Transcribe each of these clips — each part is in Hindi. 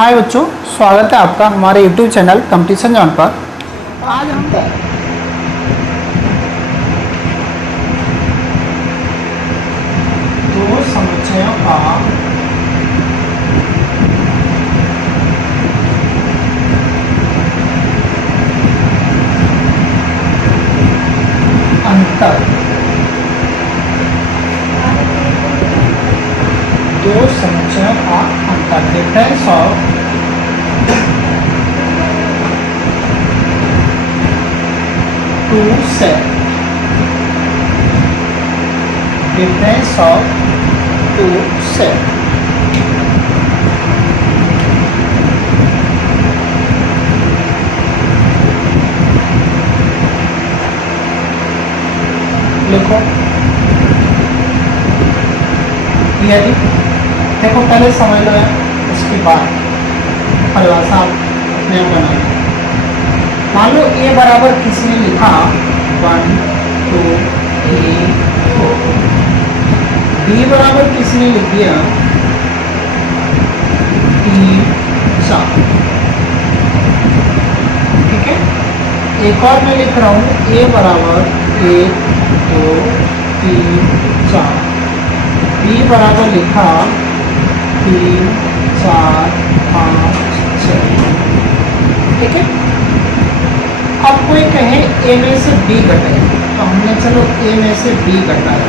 हाय बच्चों, स्वागत है आपका हमारे YouTube चैनल कंपटीशन जॉन पर। आज हम दो समुच्चयों का अंतर, दो समुच्चयों का अंतर, difference of two set, difference of two set. लिखो, यदि देखो पहले समझ लो है, उसके बाद परिभाषा अपने बनाए। मान लो ए बराबर किसी ने लिखा 1 2 3 4, बी बराबर किसी ने लिख दिया 3 4। ठीक है, एक और मैं लिख रहा हूँ ए बराबर 1 2 3 4, बी बराबर लिखा 3 4 5 6। ठीक है, अब कोई कहे ए में से बी घटाए, तो हमने चलो ए में से बी घटाया,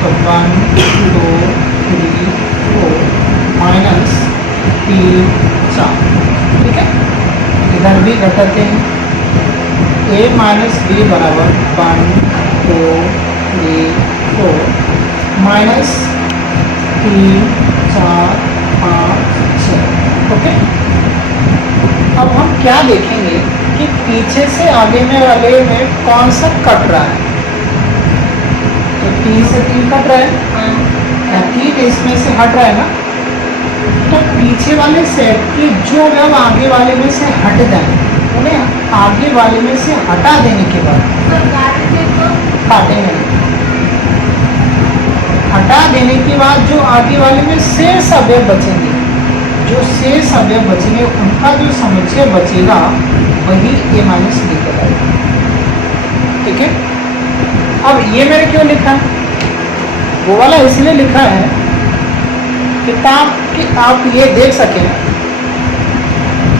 तो 1 2 3 4 माइनस 3 4। ठीक है, इधर भी घटाते हैं, ए माइनस बी बराबर 1 2 3 4 माइनस 3 4 5 6। ओके, अब हम क्या देखेंगे कि पीछे से आगे में वाले में कौन सा कट रहा है। तो 3 से 3 कट रहा है, 3 इसमें से हट रहा है ना, तो पीछे वाले सेट के जो अब आगे वाले में से हट जाए, उन्हें आगे वाले में से हटा देने के बाद काटेंगे, हटा देने के बाद जो आगे वाले में शेष अवयव बचेंगे, जो शेष अवयव बचेंगे उनका जो समुच्चय बचेगा वही ए माइनस बी कहलाएगा। ठीक है, अब ये मैंने क्यों लिखा है, वो वाला इसलिए लिखा है कि आप ये देख सकें।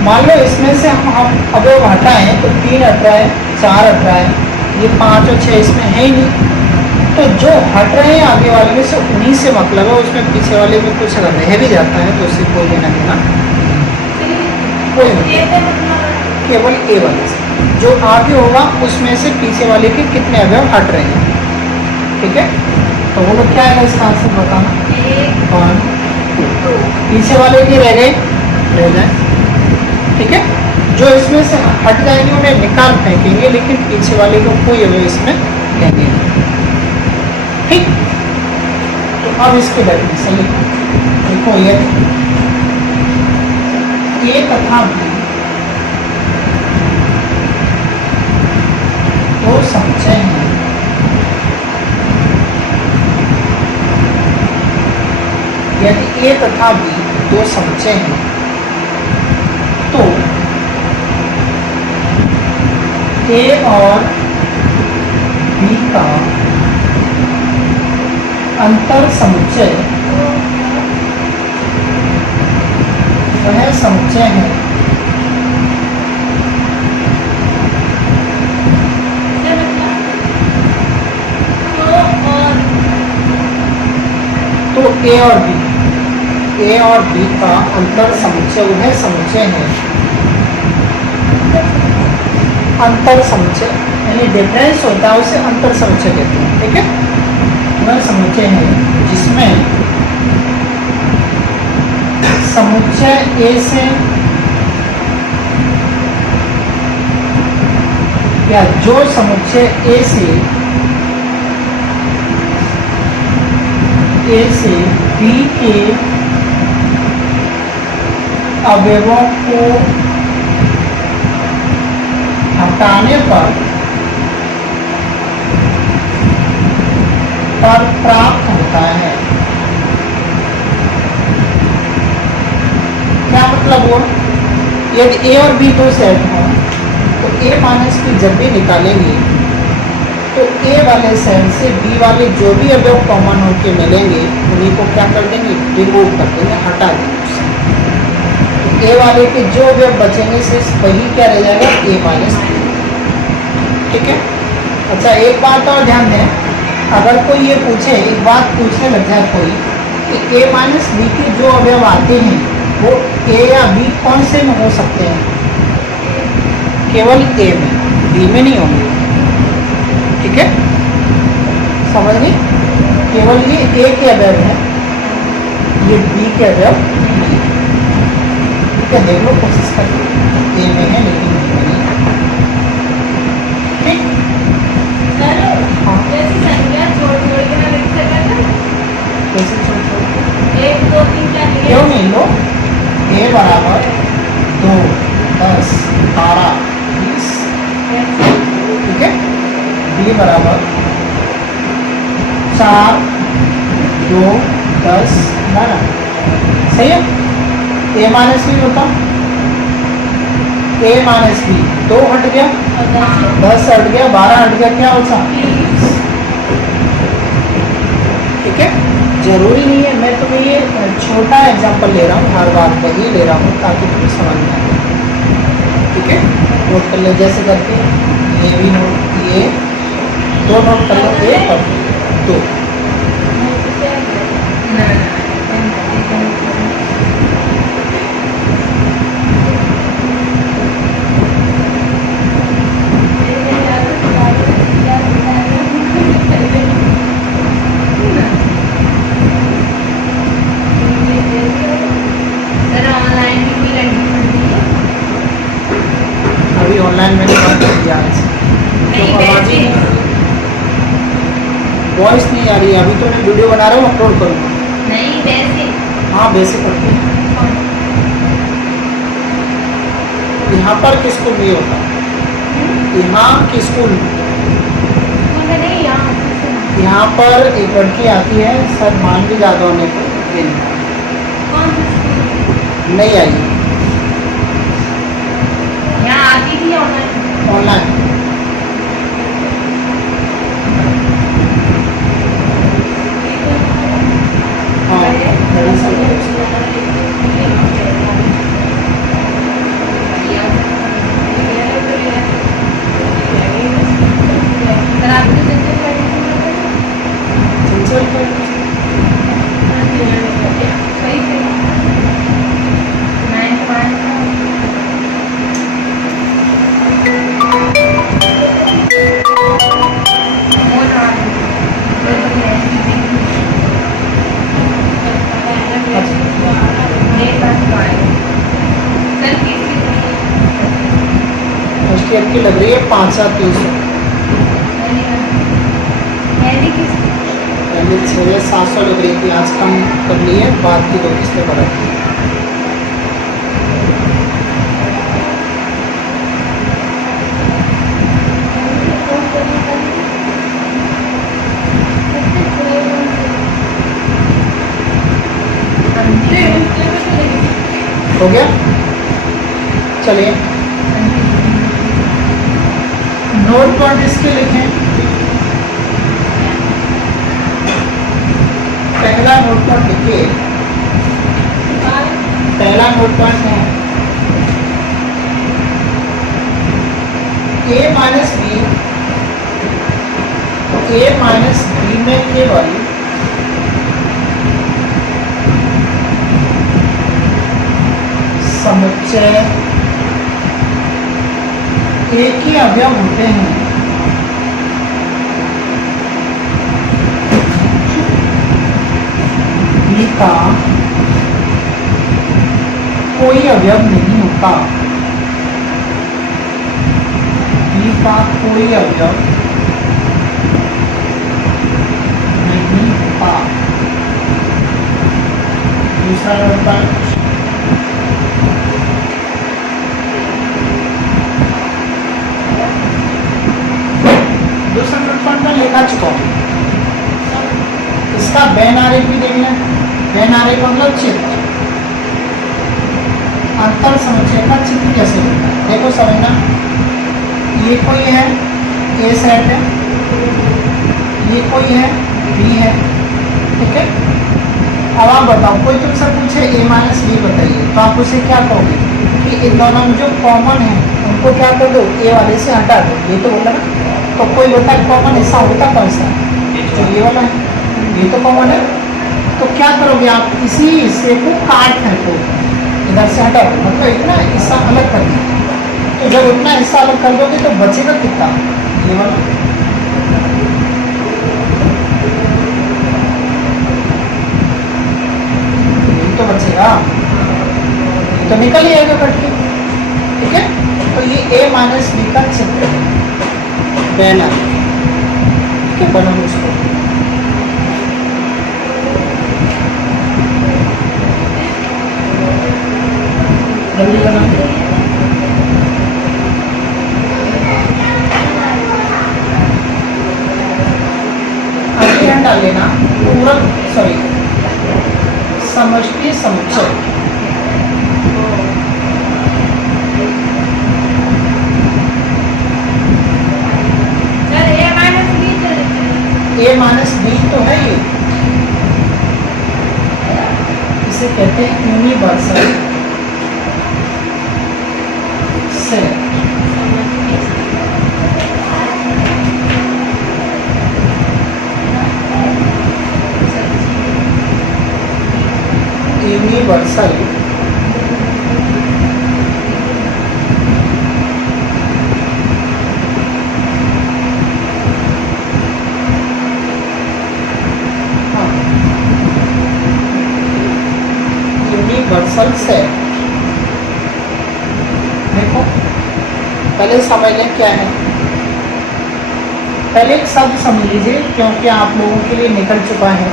मान लो इसमें से हम अवयव हटाएं तो 3 हट रहा है, 4 हट रहा है, ये 5 और 6 इसमें है ही नहीं, तो जो हट रहे हैं आगे वाले में से उन्हीं से मतलब है, उसमें पीछे वाले में कुछ अगर रह भी जाता है तो उससे कोई लेना देना कोई नहीं, केवल ए वाले से जो आगे होगा उसमें से पीछे वाले के कितने अवयव हट रहे हैं। ठीक है, तो वो लोग क्या है इसका आंसर बताना, 1 2, पीछे वाले के रह गए, रह जाए। ठीक है, जो इसमें से हट जाएंगे उन्हें निकाल फेंकेंगे, लेकिन पीछे वाले को कोई अवयव इसमें रहेंगे। ठीक, तो अब इसके डेफिनेशन लिखो, ये तथा बी दो समुच्चय हैं, यदि ए तथा बी दो समुच्चय हैं तो ए और बी का अंतर समुच्चय वह समुच्चय है तो ए और बी का अंतर समुच्चय वह समुच्चय है, अंतर समुच्चय यानी डिफरेंस होता है उसे अंतर समुच्चय कहते हैं। ठीक है, वह समुच्चय है जिसमें समुच्चय ए से या जो समुच्चय ए से बी के अवयवों को हटाने पर प्राप्त होता है। मतलब हुआ यदि ए और बी दो सेट हों तो ए माइनस बी जब भी निकालेंगे तो ए वाले सेट से बी वाले जो भी अवयव कॉमन होके मिलेंगे उन्हीं को क्या कर देंगे, रिमूव कर देंगे, हटा देंगे उससे। ए वाले के जो अवयव बचेंगे सिर्फ वही क्या रह जाएगा, ए माइनस बी। ठीक है। अच्छा एक बात और ध्यान दें, अगर कोई ये पूछे, एक बात पूछने लग जाए कोई कि ए माइनस बी के जो अवयव आते हैं वो ए या बी कौन से में हो सकते हैं, केवल ए में, बी में नहीं होंगे। ठीक है, समझ गए, केवल ये ए के अवयव है, ये बी के अवयव नहीं। ठीक है, देख लो कोशिश करके, ए में है लेकिन बी में नहीं। ठीक, हाँ जैसी संख्या छोड़ छोड़ के ना लिख सकते हैं। कैसे छोड़ 1 2 3 4 क्यों नहीं लो, ए बराबर 2 10 12 20। ठीक है, बी बराबर 4 2 10 12। सही है। ए माइनस बी होता, ए माइनस बी 2 हट गया, 10 हट गया, 12 हट गया, क्या होता। ठीक है, जरूरी नहीं है, मैं तुम्हें ये छोटा एग्जांपल ले रहा हूँ, हर बार वही ले रहा हूँ ताकि तुम्हें समझ में आए। ठीक है, नोट कर लो जैसे करके, ये भी नोट, ये दो नोट कर लो, एक और दो। अभी ऑनलाइन मैंने बात कर दिया, वॉइस नहीं आ रही है, अभी तो मैं वीडियो बना रहा हूँ, अपलोड करूँगा। नहीं वैसे हाँ वैसे करते हैं। यहाँ पर किस स्कूल में ये होता है, यहाँ की स्कूल में, नहीं यहाँ पर एक लड़की आती है सर मानवी यादव ने को कौन सी नहीं आई यहाँ आती थी ऑनलाइन। ऑनलाइन। हाँ बड़ी की लग रही है 5-7-300, पहले 6,700 लग रही थी, आज कम कर ली है, बाद की 2 किस्तें बढ़ा दी। हो गया, चलिए नोट पॉइंट इसके लिखें। पहला नोट पॉइंट लिखिए, पहला नोट पॉइंट है ए माइनस बी में केवल समुच्चय एक ही अवयव होते हैं, बी का कोई अवयव नहीं होता, बी का कोई अवयव नहीं होता। दूसरा नंबर, दूसरा नंबर मैं लिखा चुका हूँ, इसका बेन आरेख भी देख लें। बेन आरेख मतलब चित्र, अंतर समुच्चय का चित्र कैसे होता है, देखो समझना। ये कोई है ए सेट है, ये कोई है बी है, ठीक है। अब आप बताओ, कोई तुमसे पूछे ए माइनस बी बताइए, तो आप उसे क्या कहोगे कि इन दोनों में जो कॉमन है उनको क्या कर दो, ए वाले से हटा दो, ये तो बोला ना। तो कोई होता है कॉमन हिस्सा होता कौन सा, जो ये वाला है, ये तो कॉमन है। तो क्या करोगे आप, इसी हिस्से को काट फेंको, इधर से हटा दो, मतलब इतना हिस्सा अलग कर दिया। तो जब उतना हिस्सा अलग कर दोगे तो बचेगा कितना, ये वाला। यही तो बचेगा, ये तो निकल ही आएगा कट के, ठीक है। तो ये ए माइनस बी का चित्र बैनर, ठीक है, बना उसको। जल्दी बना, डाल लेना पूरक, सॉरी समष्टि समुच्चय। ए माइनस बी तो है ये, इसे कहते हैं universal set. Universal universal set. देखो पहले समझ लें क्या है, पहले एक शब्द समझ लीजिए क्योंकि आप लोगों के लिए निकल चुका है,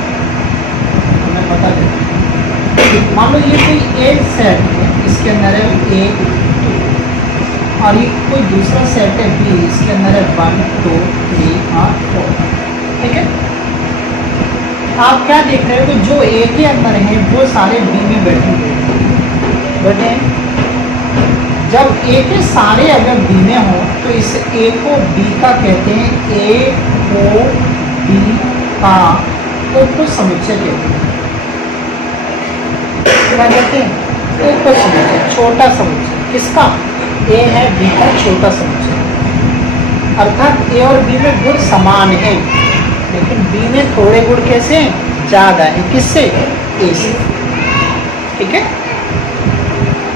तो मैं बता देता हूँ। मान लो ये कोई एक सेट है, इसके अंदर है ए, और ये कोई दूसरा सेट है बी, इसके अंदर है 1 2 3 और 4, ठीक है। आप क्या देख रहे हो कि जो ए के अंदर है वो सारे बी में बैठे हैं। जब ए के सारे अगर बी में हो तो इस ए को बी का कहते हैं, ए को बी का उप समुच्चय कहते हैं। क्या कहते हैं, उप समुच्चय, छोटा समुच्चय। किसका, ए है बी का छोटा समुच्चय। अर्थात ए और बी में गुण समान है, लेकिन बी में थोड़े गुण कैसे ज़्यादा है, किससे, ए से, ठीक है।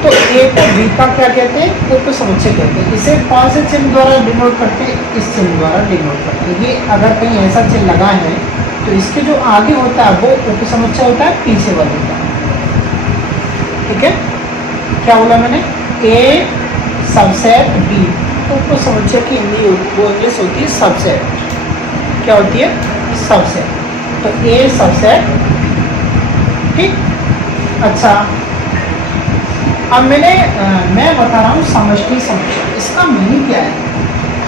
तो ए को बी का क्या कहते हैं, उप समुच्चय कहते हैं। इसे कौन से चिन्ह द्वारा डिनोट करते हैं, इस चिन्ह द्वारा डिनोट करते हैं। ये अगर कहीं ऐसा चिन्ह लगा है तो इसके जो आगे होता है वो उप समुच्चय होता है, पीछे वाला होता है, ठीक है। क्या बोला मैंने, ए सबसेट बी, उप समुच्चय की हिंदी वो इंग्लिश होती है सबसेट। क्या होती है, सबसेट। तो ए सबसेट, ठीक। अच्छा अब मैं बता रहा हूँ समष्टि समुच्चय, इसका मीनिंग क्या है।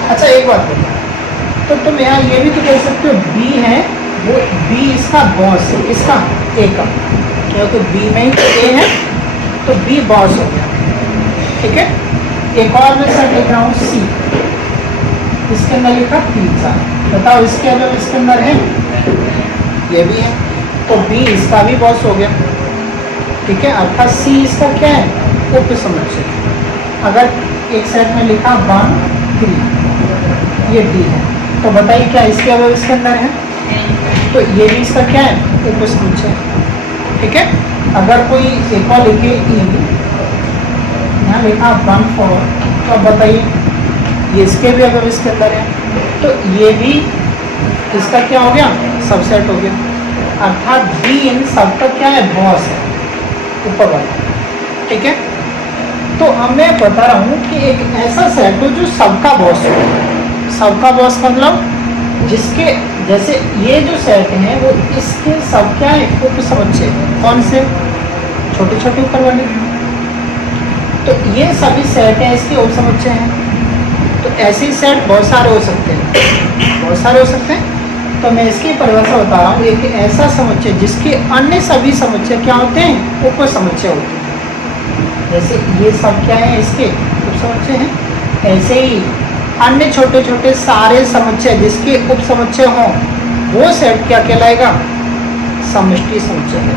अच्छा एक बात बता, तो तुम यहाँ ये भी तो कह सकते हो बी है, वो बी इसका बॉस है, इसका ए का, क्योंकि बी में ही तो ए है, तो बी बॉस हो गया, ठीक है। एक और मैं सेट लिख रहा हूँ सी, इसके अंदर लिखा पिज्जा। बताओ इसके अगर इसके अंदर है, ये भी है, तो बी इसका भी बॉस हो गया, ठीक है। अर्थात सी इसका क्या है, उप समुच्चय। अगर एक सेट में लिखा 1 3, ये डी है, तो बताइए क्या इसके अगर इसके अंदर है, तो ये भी इसका क्या है, उप समुच्चय, ठीक है। अगर कोई एक और लिखे ई, यहाँ लिखा 1 4, तो अब बताइए ये इसके भी अगर इसके अंदर है, तो ये भी इसका क्या हो गया, सबसेट हो गया। अर्थात बी इन सबका क्या है, बॉस है, ऊपर वाला, ठीक है। तो अब मैं बता रहा हूँ कि एक ऐसा सेट हो जो सबका बॉस हो। सबका बॉस मतलब जिसके जैसे ये जो सेट है वो इसके सब क्या है, उप समुच्चय। कौन से, छोटे छोटे ऊपर वाले, तो ये सभी सेट हैं इसके उप समुच्चय हैं। तो ऐसे ही सेट बहुत सारे हो सकते हैं, बहुत सारे हो सकते हैं। तो मैं इसकी परिभाषा बता रहा हूँ, एक ऐसा समुच्चय जिसके अन्य सभी समुच्चय क्या होते हैं, उप समुच्चय होते हैं। जैसे ये सब क्या है, इसके उप समुच्चय हैं। ऐसे ही अन्य छोटे छोटे सारे समुच्चय जिसके उप समुच्चय हों वो सेट क्या कहलाएगा, समष्टि समुच्चय है,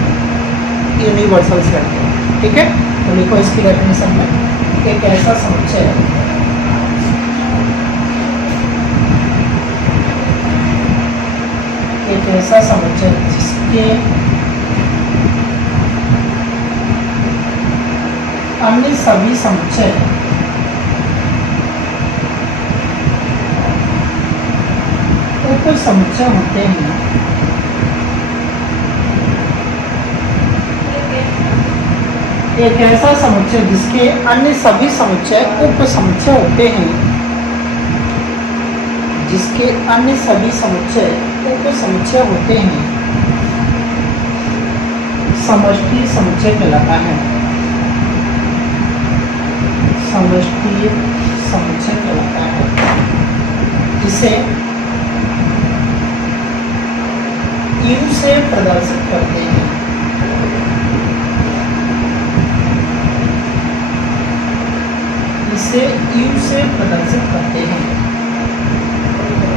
यूनिवर्सल सेट है। ठीक है, तो लिखो इसकी डेफिनेशन में, एक ऐसा समुच्चय है एक ऐसा समुच्चय जिसके अन्य सभी समुच्चय उप समुच्चय होते हैं। एक ऐसा समुच्चय जिसके अन्य सभी समुच्चय उप समुच्चय होते हैं, जिसके अन्य सभी समुच्चय उप समुच्चय होते हैं, समष्टि समुच्चय कहलाता है। समष्टि समुच्चय कहलाता है, जिसे U से प्रदर्शित करते हैं। इसे U से प्रदर्शित करते हैं।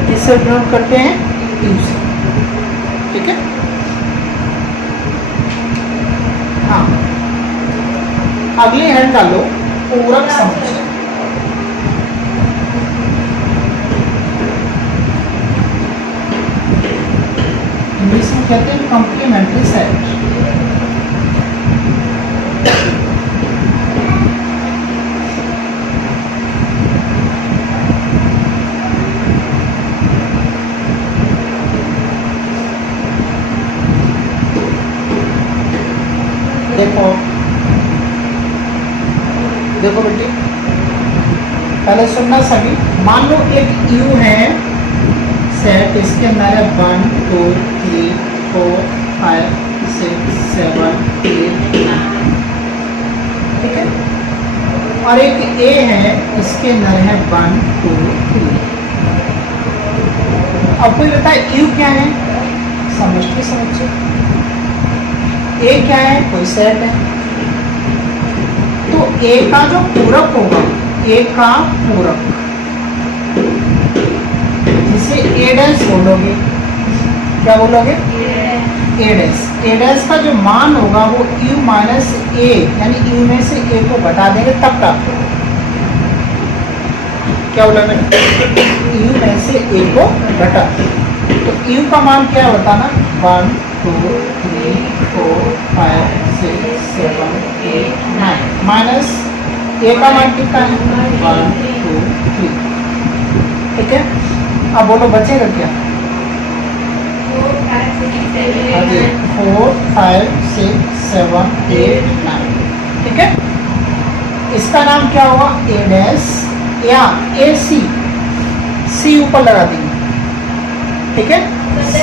किससे डिनोट करते हैं, U से। ठीक है, हाँ, अगली हेड डालो, पूरक समुच्चय। इंग्लिश में कहते हैं कॉम्प्लीमेंट्री सेट। देखो देखो बेटी, पहले सुनना सभी। मान लो एक U है सेट, इसके अंदर है 1 2 3 4 5 6 7 8 9, ठीक है, और एक A है, इसके अंदर है 1 2 3। अब कोई बताए U क्या है, समष्टि समुच्चय। A क्या है, कोई सेट है। तो A का जो पूरक होगा, A का पूरक जिसे A डैश बोलोगे, क्या बोलोगे, A डैश। A डैश का जो मान होगा वो U माइनस A, यानी U में से A को घटा देंगे तब प्राप्त होगा। क्या बोला मैंने, U में से A को घटा, तो U का मान क्या बताना, 1 2 3 4 5 6 7 8 9, माइनस A का मान कितना है, 1 2 3। ठीक है, अब बोलो बचेगा क्या, 4 5 6 7 8 9। ठीक है, इसका नाम क्या होगा, A डैश या AC, C ऊपर लगा देंगे। ठीक है, C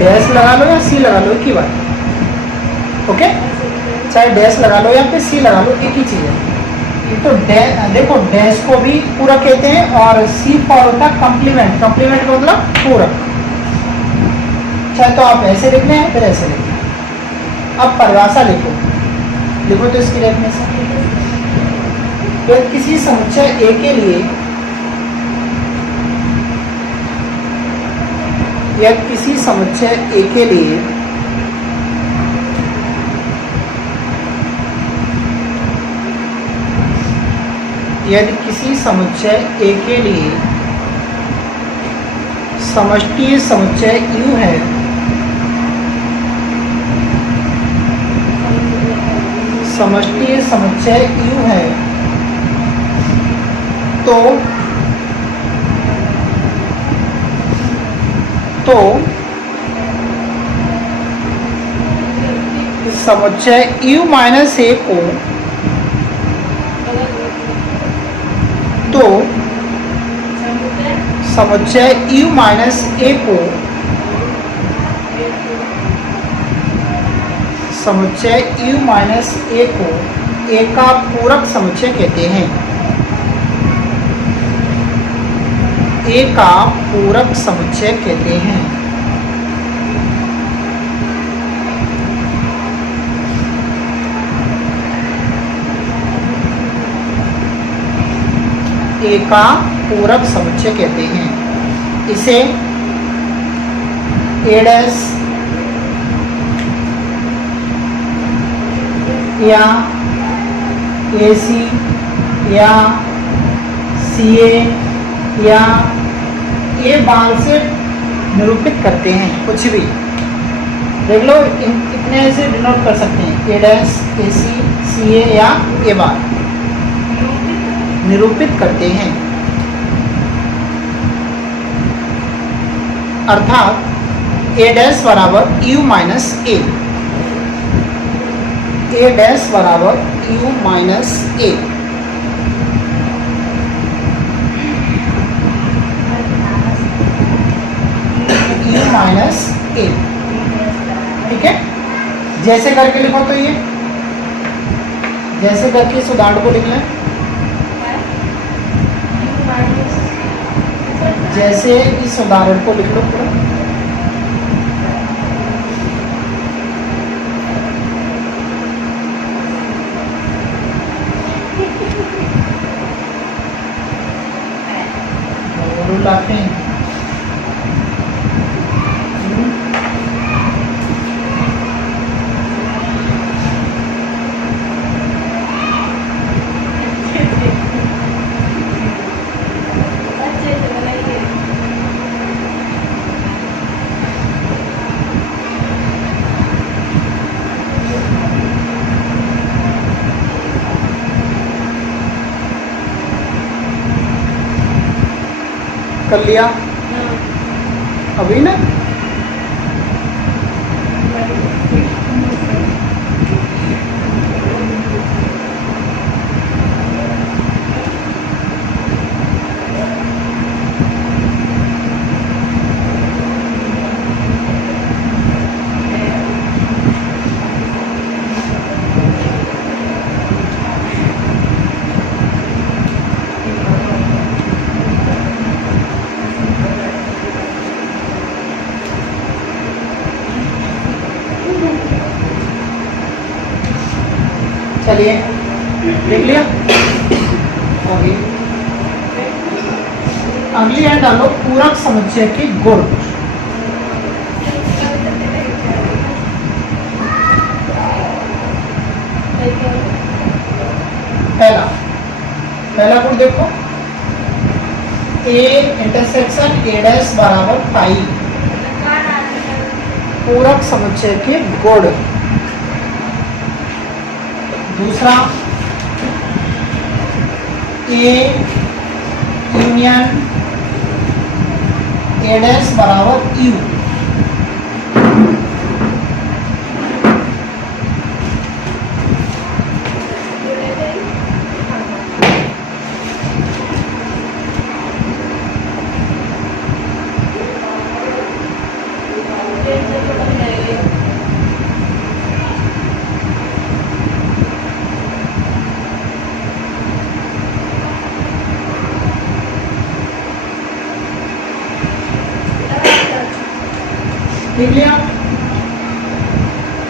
डैश लगा लो या C लगा लो, एक ही बात। ओके, चाहे डैश लगा लो या फिर C लगा लो, एक ही चीज़ है। तो देखो डैश को भी पूरक कहते हैं और C फॉर होता है कॉम्प्लीमेंट। कॉम्प्लीमेंट का मतलब पूरक। चाहे तो आप ऐसे लिख लें फिर ऐसे लिख लें। अब परिभाषा लिखो, लिखो तो इसकी डेफिनेशन। तो किसी समुच्चय A के लिए या किसी समुच्चय A के लिए यदि किसी समुच्चय A के लिए समष्टि समुच्चय U है, समष्टि समुच्चय U है, तो समुच्चय U माइनस A को समुच्चय U माइनस A को समुच्चय U माइनस A को A का पूरक समुच्चय कहते हैं। A का पूरक समुच्चय कहते हैं। ए का पूरक समुच्चय कहते हैं। इसे ए डैश या ए सी या सी ए या ए बार से निरूपित करते हैं। कुछ भी देख लो, इतने से डिनोट कर सकते हैं, ए डैश, ए सी ए या ए बार निरूपित करते हैं। अर्थात ए डैश बराबर यू माइनस ए डैश बराबर U minus A. U minus A, ठीक है। जैसे करके लिखो तो ये, जैसे करके इस उदाहरण को लिख लें। जैसे इस उदाहरण को लिख लो पूरा। laughing. कर लिया अभी ना। चलिए देख लिया। अभी अगली है, डालो पूरक समुच्चय के गुण। पहला गुण देखो, ए इंटरसेक्शन ए डैश बराबर पाई, पूरक समुच्चय के गुण। दूसरा, ए यूनियन ए डैश बराबर यू। लिख लिया,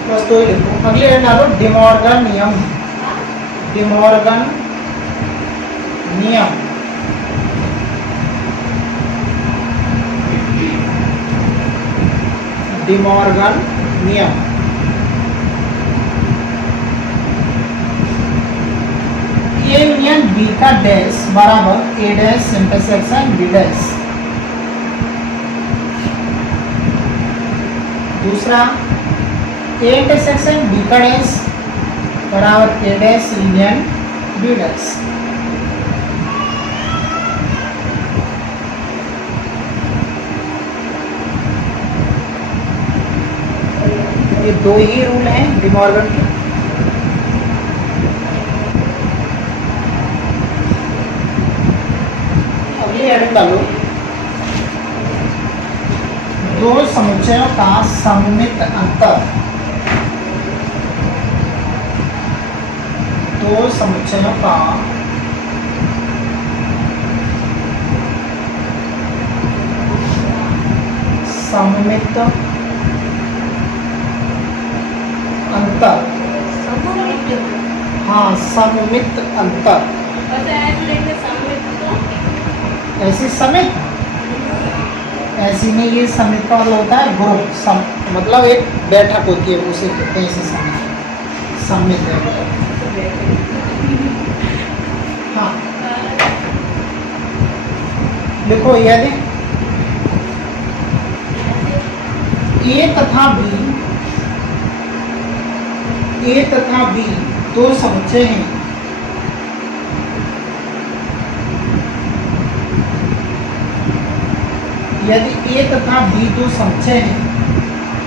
बस तो ही लिखो। अगले है डालो डिमॉर्गन नियम। डिमॉर्गन नियम डिमॉर्गन नियम ए यूनियन बी का डैश बराबर ए डैश इंटरसेक्शन बी डैश। दूसरा, ए इंटरसेक्शन बी का डैश बराबर ए डैश यूनियन बी डैश। ये दो ही रूल हैं डिमॉर्गन के। अगली हेडिंग डालो, दो समुच्चयों का सममित अंतर। दो समुच्चयों का सममित अंतर। हाँ, सममित अंतर। ऐसी समित, ऐसी में ये समित का मतलब होता है ग्रुप, मतलब एक बैठक होती है, उसे कहते हैं ऐसी समित, समित है। हाँ लिखो, यदि ए तथा बी दो समुच्चय हैं, यदि ए तथा बी दो समुच्चय हैं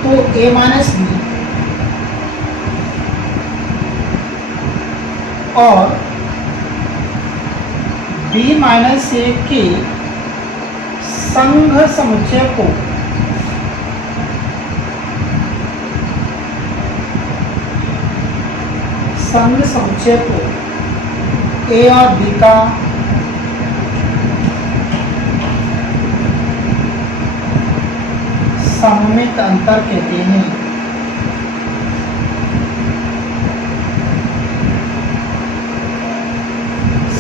तो ए माइनस बी और बी माइनस ए के संघ समुच्चय को ए और बी का सममित अंतर कहते हैं।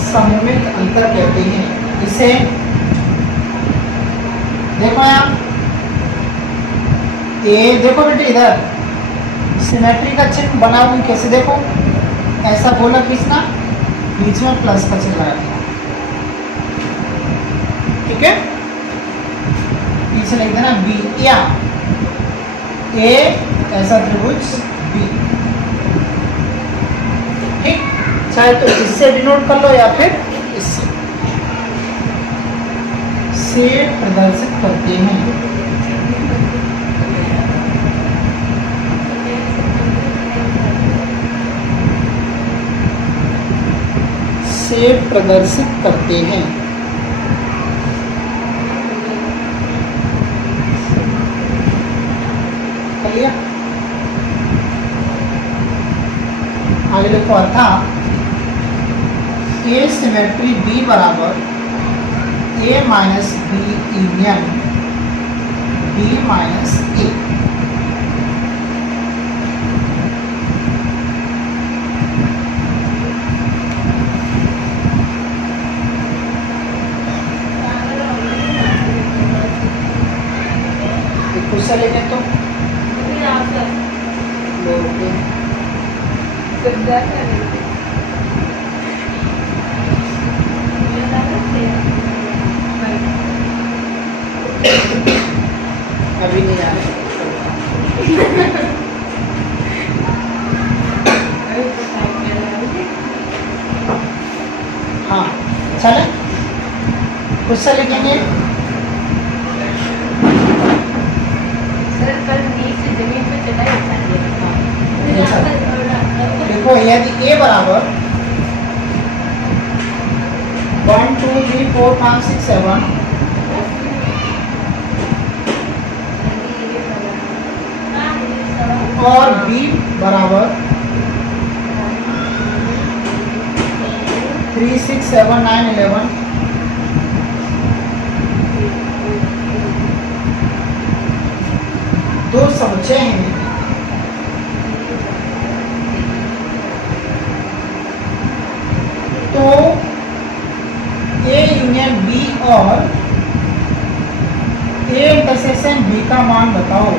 सममित अंतर कहते हैं इसे। देखो यहाँ ये देखो बेटे, इधर सिमेट्री का चिन्ह बना हुआ कैसे, देखो ऐसा गोला खींचना, बीच में प्लस का चिन्ह लगा दिया, ठीक है। पीछे लिख देना बी, या ए ऐसा त्रिभुज बी, ठीक। चाहे तो इससे डिनोट कर लो या फिर इससे प्रदर्शित करते हैं। से प्रदर्शित करते हैं। कर लिया, आगे लिखो, अर्थात ए सिमेट्री बी बराबर A minus B union B minus A. खुद से लेने तो अभी नहीं आ रहा। हाँ चले, खुद से लिखेंगे। जमीन पे चढ़ाई देखो यदि ए बराबर 1 2 3 4 5 6 7 और बी बराबर 3 6 7 9 11 दो समुच्चय हैं, तो ए यूनियन बी और ए इंटरसेक्शन बी का मान बताओ।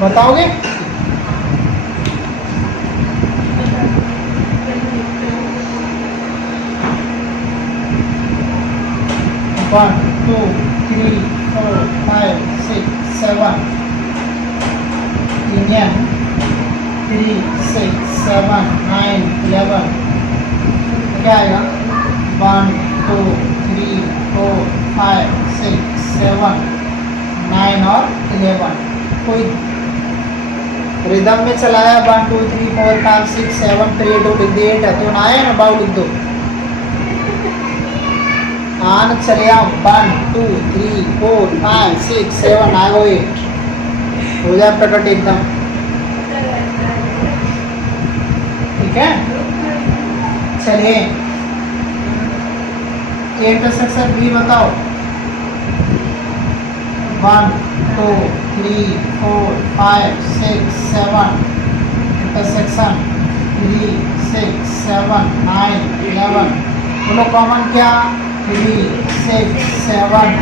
बताओगे? 1 2 3 4 5 6 7 यूनियन 3 6 7 9 11 क्या आएगा? 1 2 3 4 5 6 7 9 और 11। कोई रिदम में चलाया 1 2 3 4 5 6 7 3 2 लिख दे, 8 है तो ना आए ना, बाउ लिख दो। आन चले 1 2 3 4 5 6 7 आए 8, हो जाए प्रकट एकदम, ठीक है। चलिए ए इंटरसेक्शन बी बताओ। 1 2 3 4 5 6 7 इंटरसेक्शन 3 6 7 9 11। बोलो कॉमन क्या? 3 6 7।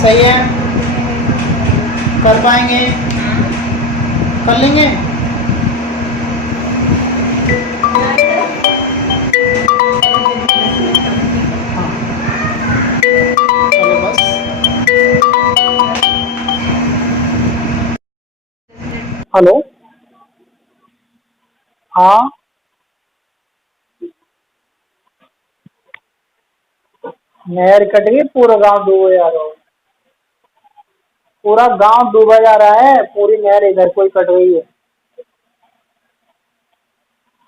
सही है, कर पाएंगे? कर लेंगे? हाँ, चलो बस। हेलो, हाँ, नहर कट गई, पूरा गांव डूबे जा रहा है। पूरा गांव डूबा जा रहा है, पूरी नहर इधर कोई कट गई है।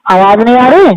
आवाज नहीं आ रही?